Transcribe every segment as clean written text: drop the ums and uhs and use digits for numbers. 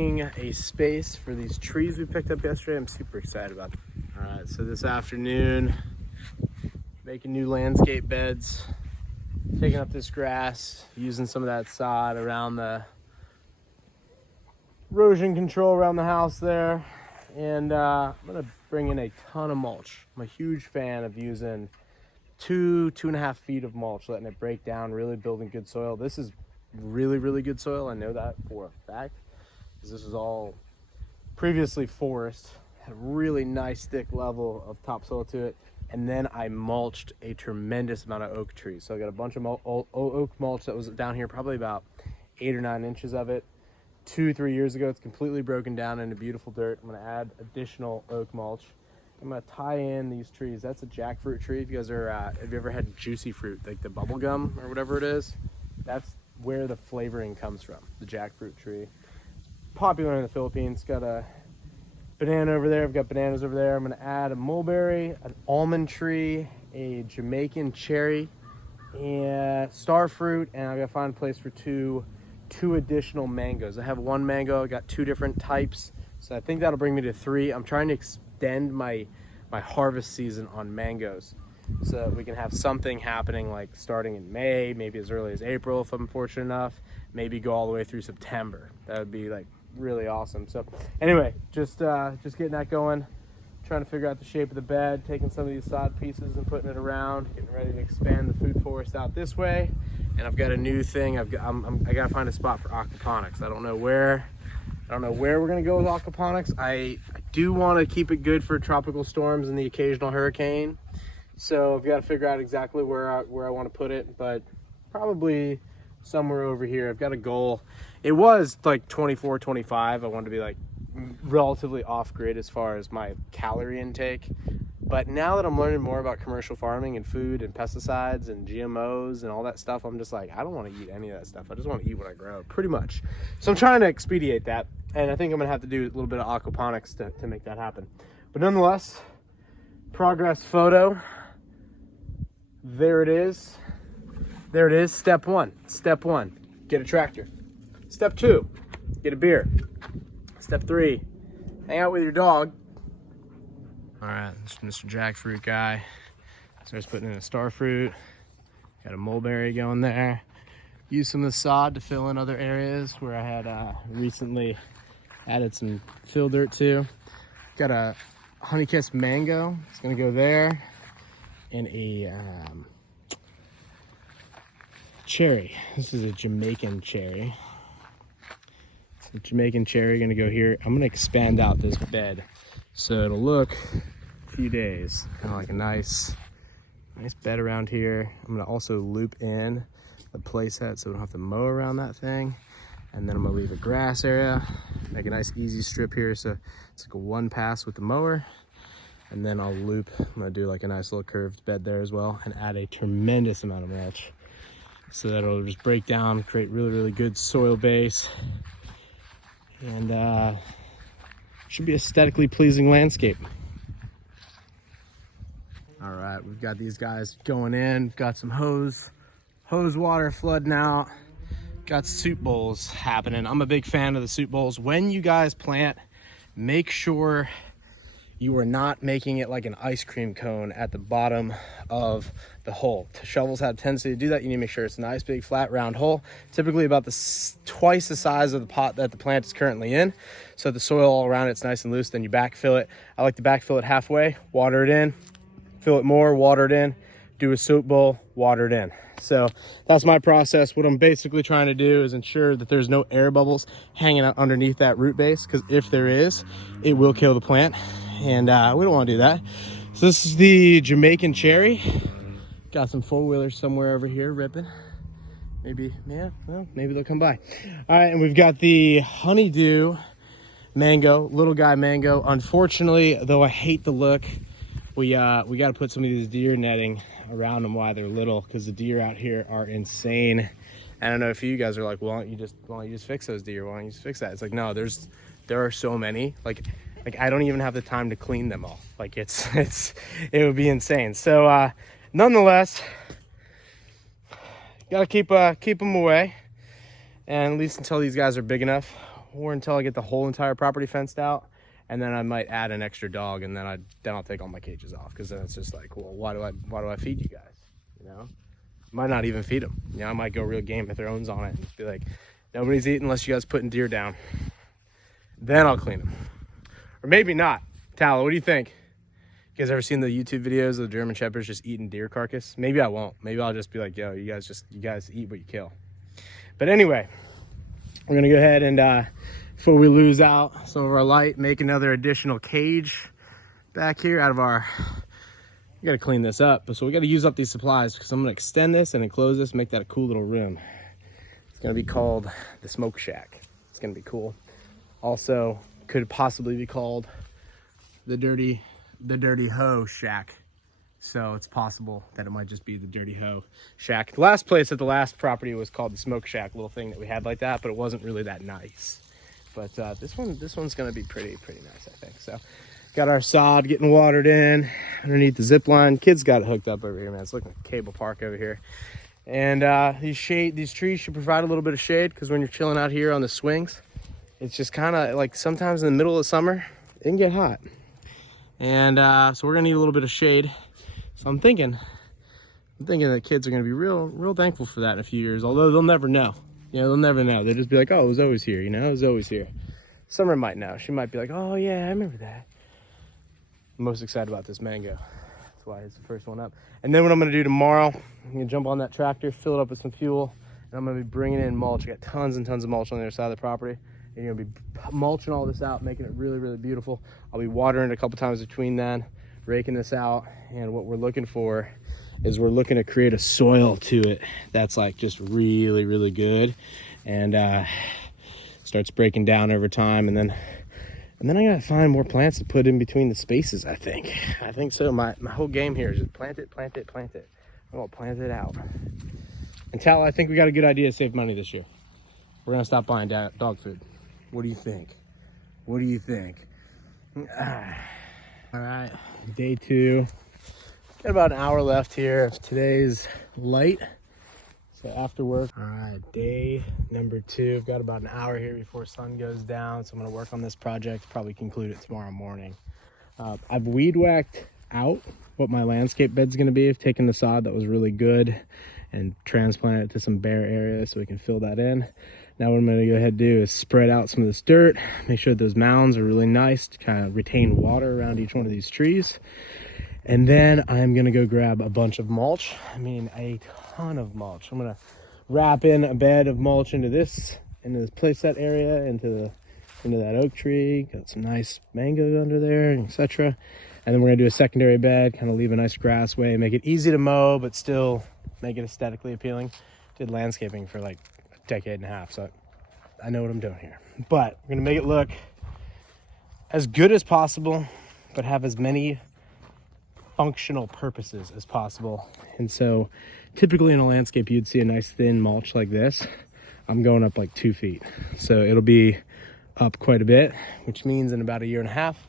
A space for these trees we picked up yesterday. I'm super excited about them. All right, so this afternoon, making new landscape beds, taking up this grass, using some of that sod around the erosion control around the house there. And I'm gonna bring in a ton of mulch. I'm a huge fan of using 2.5 feet of mulch, letting it break down, really building good soil. This is really good soil. I know that for a fact, because this is all previously forest, had a really nice thick level of topsoil to it. And then I mulched a tremendous amount of oak trees. So I got a bunch of oak mulch that was down here, probably about 8 or 9 inches of it. 2-3 years ago, it's completely broken down into beautiful dirt. I'm gonna add additional oak mulch. I'm gonna tie in these trees. That's a jackfruit tree. If you guys are, have you ever had juicy fruit, like the bubble gum or whatever it is? That's where the flavoring comes from, the jackfruit tree. Popular in the Philippines. Got a banana over there. I've got bananas over there. I'm gonna add a mulberry, an almond tree, a Jamaican cherry, and starfruit, and I gotta find a place for two additional mangoes. I have one mango. I got 2 different types, so I think that'll bring me to 3. I'm trying to extend my harvest season on mangoes, so that we can have something happening like starting in May, maybe as early as April if I'm fortunate enough, maybe go all the way through September. That would be like really awesome. So anyway, just getting that going, trying to figure out the shape of the bed, taking some of these sod pieces and putting it around, getting ready to expand the food forest out this way. And I've got a new thing. I gotta find a spot for aquaponics. I don't know where we're gonna go with aquaponics. I do want to keep it good for tropical storms and the occasional hurricane. So I've got to figure out exactly where I want to put it, but probably somewhere over here. I've got a goal. It was like 24, 25. I wanted to be like relatively off grid as far as my calorie intake. But now that I'm learning more about commercial farming and food and pesticides and GMOs and all that stuff, I'm just like, I don't want to eat any of that stuff. I just want to eat what I grow, pretty much. So I'm trying to expedite that. And I think I'm going to have to do a little bit of aquaponics to make that happen. But nonetheless, progress photo. There it is. There it is. Step 1. Step 1, get a tractor. Step 2, get a beer. Step 3, hang out with your dog. All right, this is Mr. Jackfruit guy. Starts putting in a starfruit. Got a mulberry going there. Use some of the sod to fill in other areas where I had recently added some fill dirt to. Got a honeykiss mango. It's gonna go there. And a cherry. This is a Jamaican cherry. So Jamaican cherry gonna go here. I'm gonna expand out this bed so it'll look a few days kind of like a nice bed around here. I'm gonna also loop in the play set so we don't have to mow around that thing. And then I'm gonna leave a grass area, make a nice easy strip here so it's like a 1 pass with the mower. And then I'll loop, I'm gonna do like a nice little curved bed there as well and add a tremendous amount of mulch so that it'll just break down, create really good soil base. And should be aesthetically pleasing landscape. All right, we've got these guys going in. We've got some hose water flooding out. Got soup bowls happening. I'm a big fan of the soup bowls. When you guys plant, make sure you are not making it like an ice cream cone at the bottom of the hole. Shovels have a tendency to do that. You need to make sure it's a nice big flat round hole, typically about twice the size of the pot that the plant is currently in. So the soil all around it's nice and loose. Then you backfill it. I like to backfill it halfway, water it in, fill it more, water it in, do a soap bowl, water it in. So that's my process. What I'm basically trying to do is ensure that there's no air bubbles hanging out underneath that root base, because if there is, it will kill the plant. And we don't want to do that. So this is the Jamaican cherry. Got some 4-wheelers somewhere over here ripping. Maybe, yeah, well, maybe they'll come by. All right, and we've got the honeydew mango, little guy mango. Unfortunately, though I hate the look, we got to put some of these deer netting around them while they're little, because the deer out here are insane. I don't know if you guys are like, well, why don't you just fix those deer? Why don't you just fix that? It's like, no, there are so many. Like I don't even have the time to clean them all. Like it would be insane. So nonetheless, gotta keep them away, and at least until these guys are big enough, or until I get the whole entire property fenced out. And then I might add an extra dog, and then I'll take all my cages off, because then it's just like, well, why do I feed you guys? You know, might not even feed them. You know, I might go real Game of Thrones on it and just be like, nobody's eating unless you guys putting deer down. Then I'll clean them, or maybe not. Tala, what do you think? You guys ever seen the YouTube videos of the German Shepherds just eating deer carcass? Maybe I won't. Maybe I'll just be like, yo, you guys eat what you kill. But anyway, we're gonna go ahead and before we lose out some of our light, make another additional cage back here out of our, we gotta clean this up. So we gotta use up these supplies, because I'm gonna extend this and enclose this, make that a cool little room. It's gonna be called the Smoke Shack. It's gonna be cool. Also, could possibly be called the Dirty Hoe Shack. So it's possible that it might just be the Dirty Hoe Shack. The last place at the last property was called the Smoke Shack, little thing that we had like that, but it wasn't really that nice. But this one's gonna be pretty nice, I think. So got our sod getting watered in underneath the zip line. Kids got it hooked up over here, man. It's looking like a cable park over here. And these trees should provide a little bit of shade, because when you're chilling out here on the swings, it's just kind of like sometimes in the middle of summer it can get hot. And so we're gonna need a little bit of shade. So I'm thinking that kids are gonna be real thankful for that in a few years, although they'll never know. You know, they'll never know. They'll just be like, oh, it was always here, you know, it was always here. Summer might know. She might be like, oh yeah, I remember that. I'm most excited about this mango. That's why it's the first one up. And then what I'm gonna do tomorrow, I'm gonna jump on that tractor, fill it up with some fuel, and I'm gonna be bringing in mulch. I got tons and tons of mulch on the other side of the property. And you're gonna be mulching all this out, making it really beautiful. I'll be watering it a couple times between then, raking this out. And what we're looking for is we're looking to create a soil to it that's like just really good, and starts breaking down over time. And then I gotta find more plants to put in between the spaces. I think so. My whole game here is just plant it. I'm gonna plant it out. And Tal, I think we got a good idea to save money this year. We're gonna stop buying dog food. What do you think? All right, day 2. Got about an hour left here of today's light. So after work, all right, day number 2. I've got about an hour here before sun goes down. So I'm gonna work on this project, probably conclude it tomorrow morning. I've weed whacked out what my landscape bed's gonna be. I've taken the sod that was really good and transplanted it to some bare areas so we can fill that in. Now what I'm gonna go ahead and do is spread out some of this dirt, make sure those mounds are really nice to kind of retain water around each one of these trees. And then I'm gonna go grab a bunch of mulch. I mean, a ton of mulch. I'm gonna wrap in a bed of mulch into this playset area, into that oak tree. Got some nice mango under there, etc. And then we're gonna do a secondary bed, kind of leave a nice grass way, make it easy to mow, but still make it aesthetically appealing. Did landscaping for like a decade and a half, so I know what I'm doing here. But we're gonna make it look as good as possible, but have as many functional purposes as possible. And so typically in a landscape, you'd see a nice thin mulch like this. I'm going up like 2 feet. So it'll be up quite a bit, which means in about a year and a half,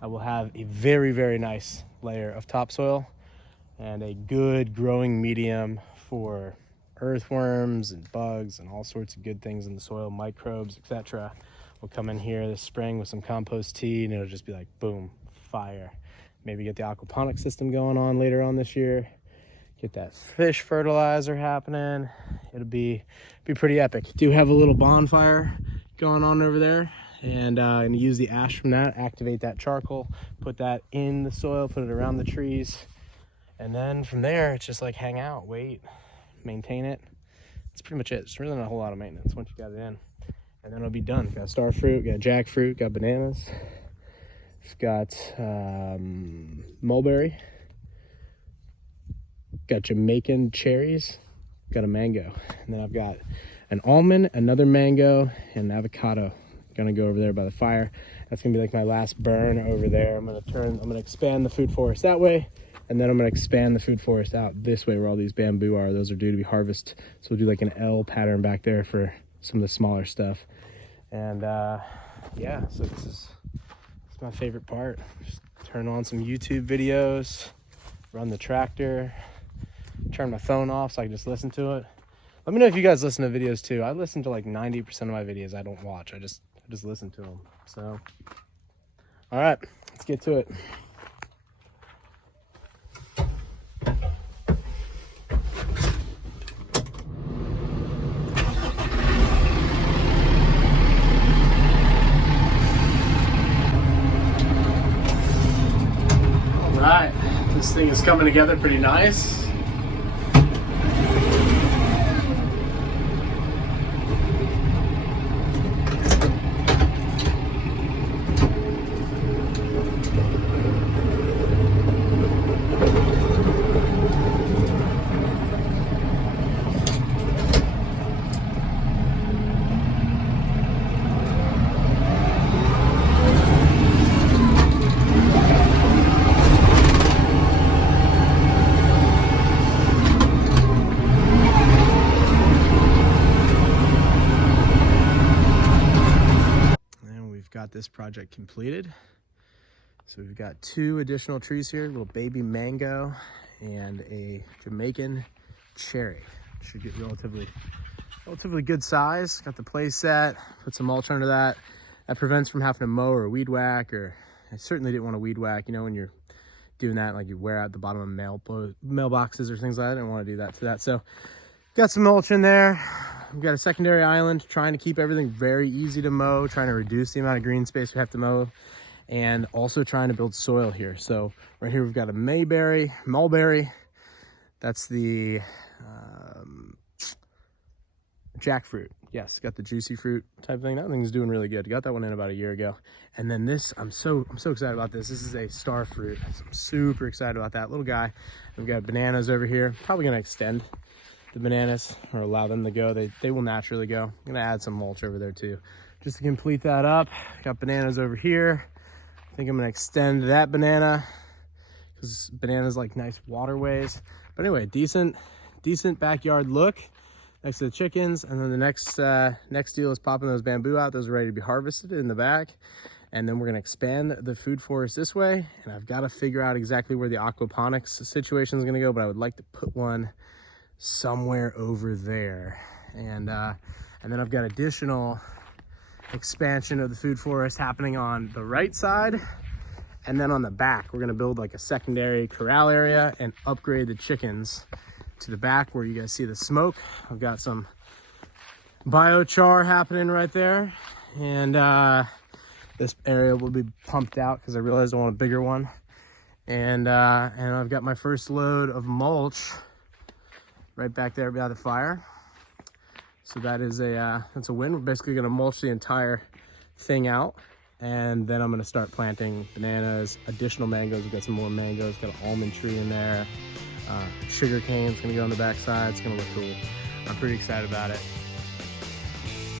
I will have a very nice layer of topsoil and a good growing medium for earthworms and bugs and all sorts of good things in the soil, microbes, etc. We'll come in here this spring with some compost tea, and it'll just be like, boom, fire. Maybe get the aquaponics system going on later on this year. Get that fish fertilizer happening. It'll be pretty epic. Do have a little bonfire going on over there, and I'm gonna use the ash from that, activate that charcoal, put that in the soil, put it around the trees, and then from there it's just like hang out, wait, maintain it. That's pretty much it. It's really not a whole lot of maintenance once you got it in, and then it'll be done. Got starfruit, got jackfruit, got bananas. I've got mulberry, got Jamaican cherries, got a mango, and then I've got an almond, another mango, and an avocado. Gonna go over there by the fire. That's gonna be like my last burn over there. I'm gonna expand the food forest that way, and then I'm gonna expand the food forest out this way where all these bamboo are. Those are due to be harvested. So we'll do like an L pattern back there for some of the smaller stuff. And yeah, so this is my favorite part. Just turn on some YouTube videos, run the tractor, turn my phone off so I can just listen to it. Let me know if you guys listen to videos too. I listen to like 90% of my videos. I don't watch. I just listen to them. So, all right, let's get to it. All right, this thing is coming together pretty nice. Got this project completed. So we've got 2 additional trees here, a little baby mango and a Jamaican cherry. Should get relatively good size. Got the place set, put some mulch under that. That prevents from having to mow or weed whack, or I certainly didn't want to weed whack, you know, when you're doing that, like you wear out the bottom of mailboxes or things like that. I didn't want to do that to that. So got some mulch in there. We've got a secondary island, trying to keep everything very easy to mow, trying to reduce the amount of green space we have to mow, and also trying to build soil here. So right here we've got a mulberry. That's the jackfruit. Yes, got the juicy fruit type thing. That thing's doing really good. Got that one in about a year ago. And then this, I'm so excited about this. This is a starfruit. I'm super excited about that little guy. We've got bananas over here. Probably gonna extend the bananas or allow them to go. They will naturally go. I'm gonna add some mulch over there too, just to complete that up. Got bananas over here. I think I'm gonna extend that banana because bananas like nice waterways. But anyway, decent backyard look next to the chickens. And then the next deal is popping those bamboo out. Those are ready to be harvested in the back. And then we're gonna expand the food forest this way. And I've got to figure out exactly where the aquaponics situation is gonna go, but I would like to put one somewhere over there. And then I've got additional expansion of the food forest happening on the right side. And then on the back, we're gonna build like a secondary corral area and upgrade the chickens to the back where you guys see the smoke. I've got some biochar happening right there. And this area will be pumped out because I realized I want a bigger one. And I've got my first load of mulch right back there by the fire. So that's a win. We're basically gonna mulch the entire thing out, and then I'm gonna start planting bananas, additional mangoes. We've got some more mangoes, got an almond tree in there. Sugar cane's gonna go on the back side. It's gonna look cool. I'm pretty excited about it.